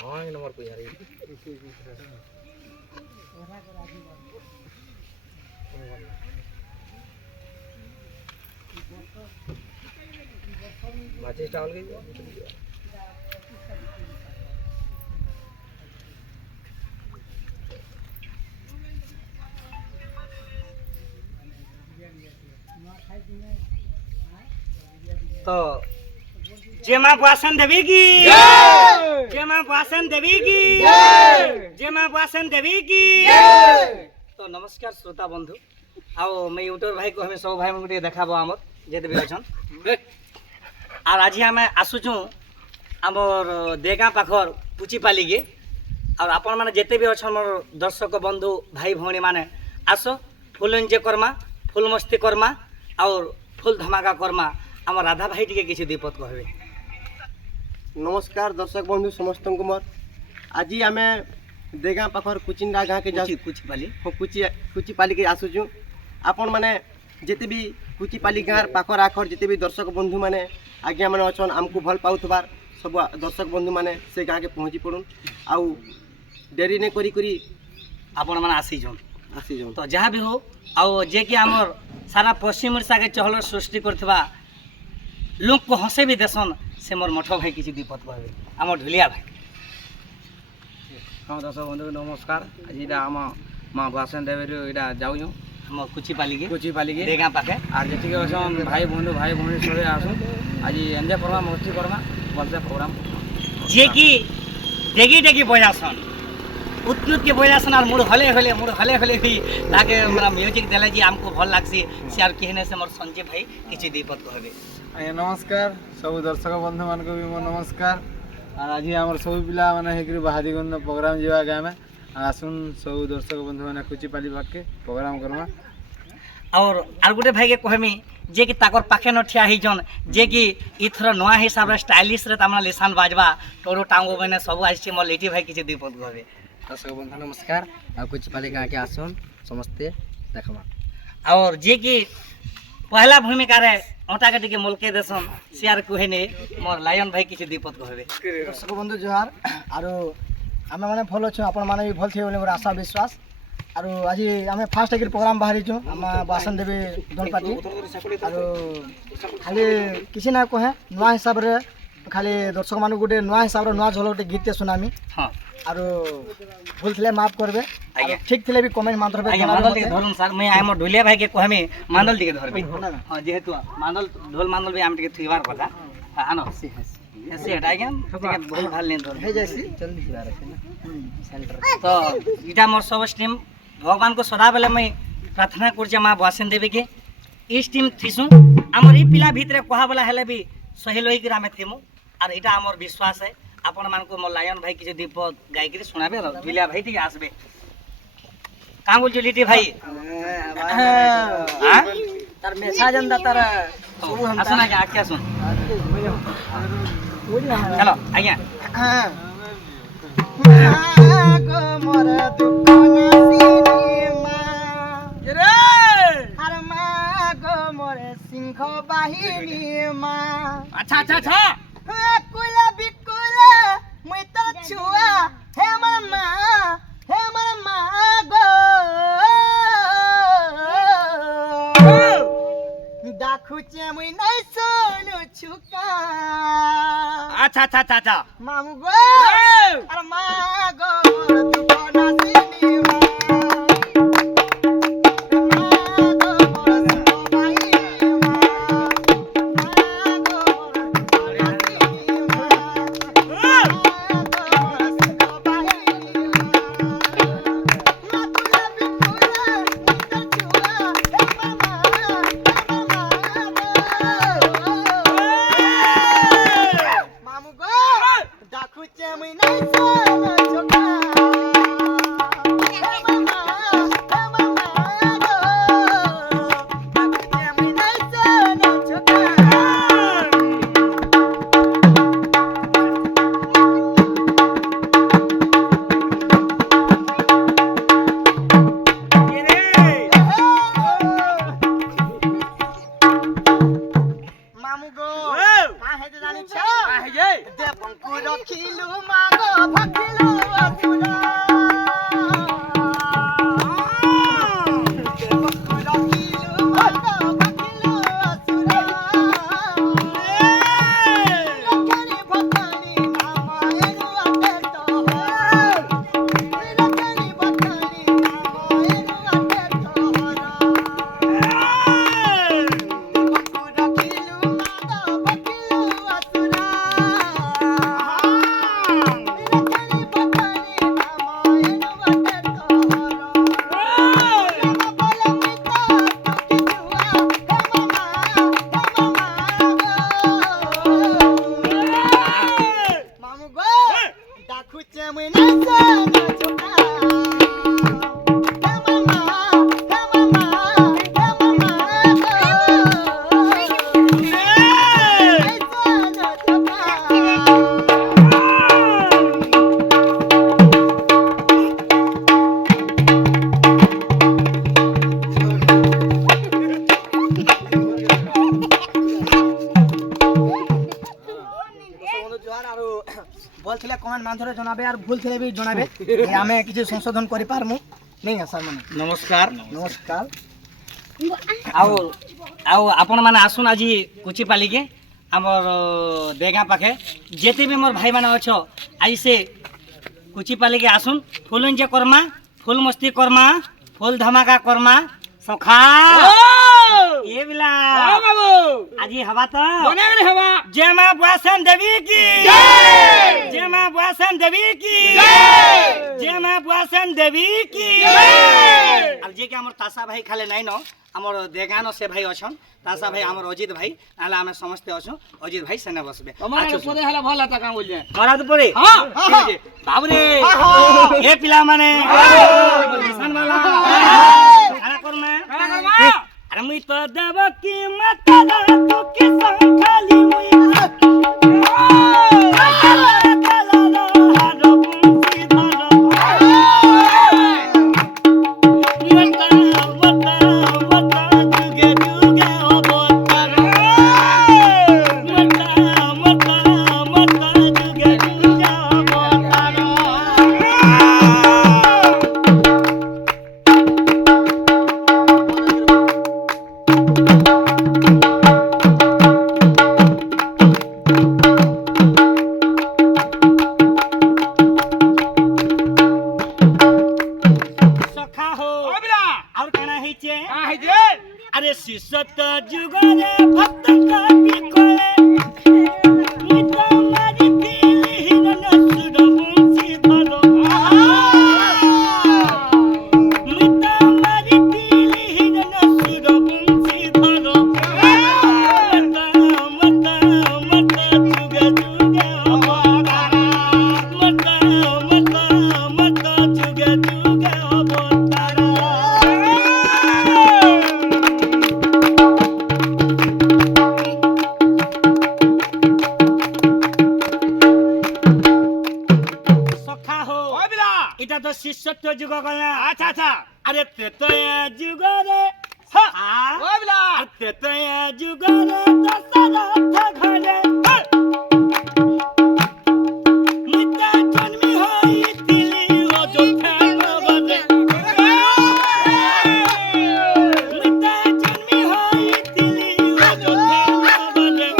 हाँ ये नंबर को यार माचिस डाल गई तो जय मां वासन देवी की जय मां वासन देवी की जय मां वासन देवी की। तो नमस्कार श्रोता बंधु आओ मैं यूट्यूब भाई को हमें सब भाई मुझे देखाबो आमर जेते भी अछन और आज हमें आसुचु आमर देगा पाखर पुचिपाली के और आपण माने जेते भी अछन मोर दर्शक बंधु भाई भौणी माने आसो फुल एंजॉय करमा फुल मस्ती करमा और फुल धमाका करमा आम राधा भाई टी किसी दीपत कहबे। नमस्कार दर्शक बंधु समस्त को मोर आज आम देगा पाखर कुचिंडा गाँ के कुचिपाली के आसुचु आपण मैंने जिते भी कुचिपाली गाँ पाखर आखर जिते भी दर्शक बंधु मैंने आज्ञा मैंने अच्छन आमको भल पाउथबार सब दर्शक बंधु मैंने से गाँ के पहुँची पड़ुन आउ डेरी नहीं करी आपण मैंने आसीजन तो जहाँ भी हो आओ जे कि आमर सारा पश्चिम ओडिशा के चहल सृष्टि करथिबा लोक को हसे भी देसन से मोर मठ भाई किसी दीपत कहबे आम ढुलिया भाई। हाँ दर्शक बंधु नमस्कार आज इटा आम माँ वासन देवी इटा जाऊँ हम कुचिपाली के देगा पाखे और जी असन भाई भौणी सब आसू आज एंजॉय करमा मस्ती करमा भलसे प्रोग्राम जे कि डेगी डेगी बजासन उतनुत के बजासन और मुड़ हले भी लागे हमरा म्यूजिक देले जी हमको भल लागसी से और कहने से मोर संजय भाई किसी दीपत कहबे। नमस्कार सब दर्शक बंधु मान को भी मोर नमस्कार और आज आम सब पिला मैंने बाहरी प्रोग्राम जावा गाँव में आसुन सब दर्शक बंधु मैंने कुचिपाली भाग के प्रोग्राम करमा और आर गोटे भाई के कहमी जे कि ताकर पाखे न ठिया जन जे कि इथर नया हिसाब से स्टाइलिश रे तामना लिसान बाजवा टोरो टांगो मैंने सब आइछि मोर लेटी भाई किसी दीपत कहबे। दर्शक बंधु नमस्कार आ कुचिपाली गाँ के आसुन समस्ते देखमा और जे कि पहला भूमिका रे ओटा के मोलके देसन सियार कहने मोर लायन भाई किसी दीपत कहबे। दर्शक बंधु जोहार आरो आमे माने भल अच्छे आपण माने भी भल थे बोले मोर आशा विश्वास आरो आज आमे फास्ट एकर प्रोग्राम बाहरी छु हम वासन देवी दोन पार्टी आरो खाली किसी ना कहे नया हिसाब रे खाली दर्शक मान गोटे नया हिसाब रे नया झलक गोटे गीत सुनामी हां आरो भूल थिले माफ करबे ठीक थिले भी कमेंट मात्र आगे मांदल दिके धरुन सर मैं आम ढुलिया भाई के कहमी मांदल दिके धरबे हां जेहेतु मांदल ढोल मांदल भी आम टिके थुइबार कथा आनो से हटा गया ठीक भूल भाल नहीं धर हे जैसी जल्दी से रखे ना सेंटर तो इटा मोर सब टीम भगवान को सदा बेले मैं प्रार्थना करजे मां वासन देवी के इस टीम थिसु हमर ई पिला भीतर कहा वाला हेले भी सही लोई के रामे थिमु और इटा हमर विश्वास है आपण मान को मोर लायन भाई किसी दीपक गाय के सुनाबे ढुलिया भाई ठीक आसबे का बोल लिटी भाई हां तार मेसा जंदा तार आसना के आके सुन चलो आज्ञा हां गो मोर दुख नासिनी मां रे हर मां गो मोर सिंह बाहिनी मां अच्छा कुला बिकुला मुई तो छुआ हे मामा गो दाखुचे मुई नहीं सोनु छुका अच्छा मामू गो अरे मां गो मोर दुख नासिनी मां ମାମୁ ଗୋ ଓ କାହେ ଯେ ଜାଣିଛ କାହେ ଯେ ଦେବଙ୍କୁ ରଖିଲୁ ମାଗ ଭଖିଲୁ ଅସୁର ଦେବଙ୍କୁ ରଖିଲୁ ମାଗ ଭଖିଲୁ ଅସୁର ରଖଣି ଭଖଣି ନାମ ଏରୁ ଆଟେ ତୋହର ରଖଣି ଭଖଣି ନାମ ଏରୁ ଆଟେ ତୋହର ଦେବଙ୍କୁ ରଖିଲୁ ମାଗ ଭଖିଲୁ ଅସୁର ରଖଣି ଭଖଣି ନାମ ଏରୁ ଆଟେ ତୋହର मामू गो दाखुचे मुई नाचा नाचोटा हे मामा हे मामा भल थे कमेंट माध्यम जनाबे और भूल थे भी जनाबे आम किसी संशोधन कर पारमु नहीं सर मैंने नमस्कार नमस्कार आउ आउ आपण माने आसुन आज कुचिपाली के हमर देगा पाखे जेते भी मोर भाई माने अछो आज से कुचिपाली के आसुन फुल एंजॉय करमा फुल मस्ती करमा फुल धमाका करमा सखा ये बिला बाबू आज हवा तो बने हवा जय मां बुआसन देवी की जय जय मां बुआसन देवी की जय जय मां बुआसन देवी की जय अब जे के हमर तासा भाई खाले नाही न हमर देगानो से भाई अछन तासा भाई हमर अजित भाई नाले हम समस्त अछो अजित भाई सेने बसबे तमरा परे हला भला त काम बोल जाय मराद परे हां बाबू रे ए पिला माने सन वाला खाना करमा अरे मुई तो देव की मतला तू की संखाली मुई अरे शिशत जुगरे भक्त कपि कोले मिता मारी दिली हिरन सुर मुंसी धरो मिता मारी दिली हिरन सुर मुंसी धरो मता मता जुगे जुगे अवतारा मता जुगे जुगे अवतारा इटा तो शिष्यत्व जुग गला अच्छा अच्छा अरे त्रेतया जुग रे हां ओ बिला त्रेतया जुग रे दशरथ घरे मिता जन्मी होई तिली अयोध्या नगरे मिता जन्मी होई तिली अयोध्या नगरे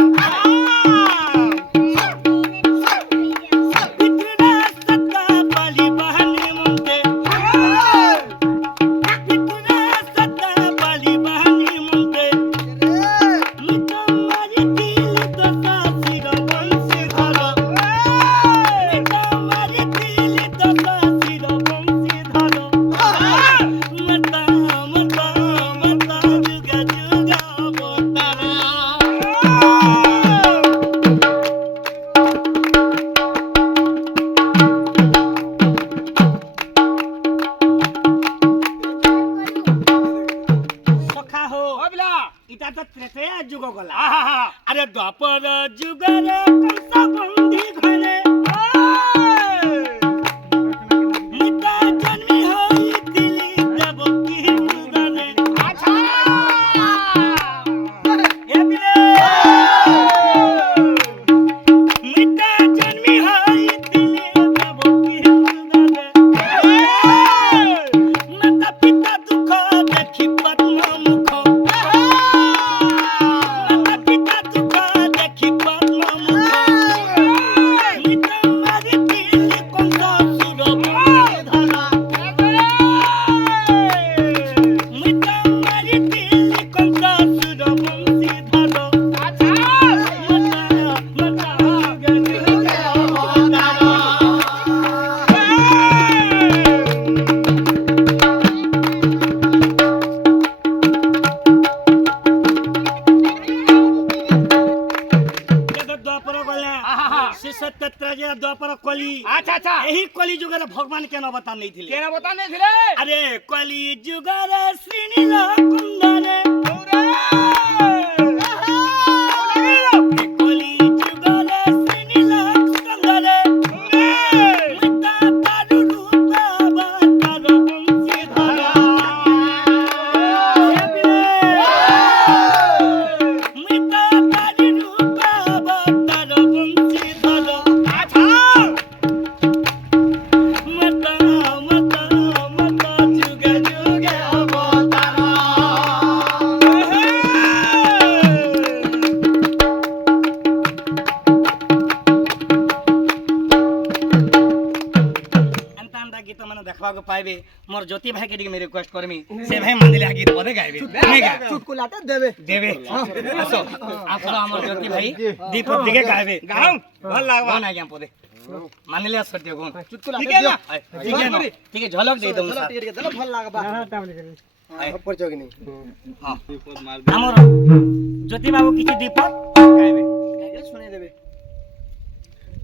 पितृना सत्ता पाली बहनी मुंडे पितृना सत्ता पाली बहनी मुंडे मिता मारी दिल तो सासी ग वंशी धरो मिता मारी दिल तो सासी ग वंशी धरो मता मता मता जुगा जुगा अवतारा सखा हो अबला इटा तो त्रेतया जुग गला अरे द्वापर जुग रे कंसा बंदी घरे मिता जन्मी होई तिली देवकी उदरे अच्छा ए बिले তেত্রাজিয়া দ্বাপর কলি আচ্ছা আচ্ছা ଏହି କଲି ଯୁଗରେ ଭଗବାନ କେନ ଅବତାର ନେଇଥିଲେ কেন বতা নেছিলে ଆରେ କଲି ଯୁଗରେ ଶ୍ରୀନୀଳ କୁନ୍ଦରେ କଲି ଯୁଗରେ ଶ୍ରୀନୀଳ କୁନ୍ଦରେ ମିତା ତାରୁ ରୂପ ଅବତାର ବଂଶୀଧର ମିତା ତାରୁ ରୂପ ଅବତାର ବଂଶୀଧର আচ্ছা মতা মতা মতা যুগে যুগে অবতার এন্তা এন্তা গীত মানে দেখবাকে পাইবে মোর জ্যোতি ভাইকে ଟିକେ আমি রিকোয়েস্ট করমি সে ভাই মানিলে আ গীত পদে গাইবে নাই গা চুটকুলাটা দেবে দেবে আসো আসো আমার জ্যোতি ভাই দীপক দিকে গাইবে গাও ভাল লাগবা না আজ্ঞা পদে মানিলে সত্য গুণ ঠিক আছে না ঠিক আছে ঠিক আছে ঝলক দেই দম স্যার ଟିକେ ଦେଲେ ଭଲ ଲାଗବା ପଡ଼ିଛ କି ନାହିଁ ହଁ ଆମର ଜ୍ୟୋତି ବାବୁ କିଛି ଦୀପକ ଗାଇବେ ଶୁଣେଇ ଦେବେ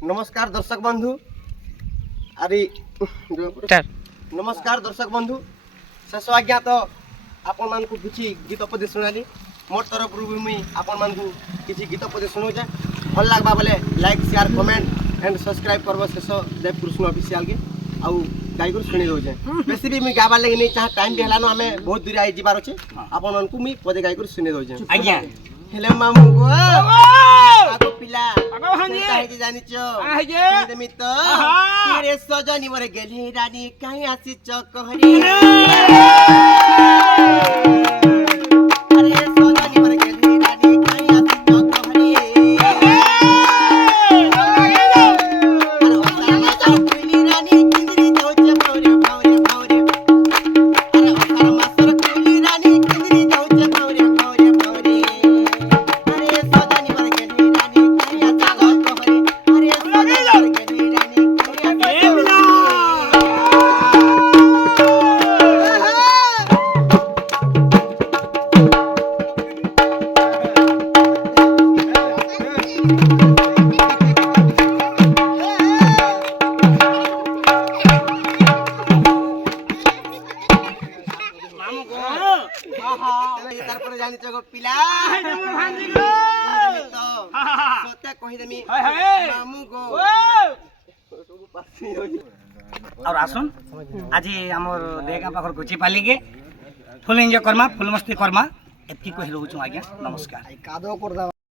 ନମସ୍କାର ଦର୍ଶକ ବନ୍ଧୁ ଆରେ ନମସ୍କାର ଦର୍ଶକ ବନ୍ଧୁ ଶେଷ ଆଜ୍ଞା ତ ଆପଣମାନଙ୍କୁ କିଛି ଗୀତ ପଦେ ଶୁଣାଲି ମୋର ତରଫରୁ ବି ମୁଇଁ ଆପଣମାନଙ୍କୁ କିଛି ଗୀତ ପଦେ ଶୁଣଉଛେ ଭଲ ଲାଗ୍ବା ବୋଲେ like share comment and subscribe करबो शेष देव कृष्ण ऑफिशियल के आउ गाई को सुनी दो जे बेसी भी मैं गाबार लगे नहीं चाह टाइम भी हलानो हमें बहुत दूर आई जिबार अछि आपन अनकु मी पदे गाई को सुनी दो जे आज्ञा हेले मामू गो आगो पिला आगो भांजी काहे जे जानि छ काहे जे देमी तो तेरे सजनी मोरे गेली रानी काहे आसी चकहरी अरे सजनी मोरे गेली रानी काहे आसी चकहरी তারপরে জানি চগো পিলা ভাঞ্জি গো তো সত্যি কই দেমি হায় হায় মামু গো और आसन आज आमर देगा पाखर गुची पाली के फुल एंजॉय करमा फुल मस्ती करमा एतकी कहि रहू छु आज्ञा नमस्कार কাদো করদা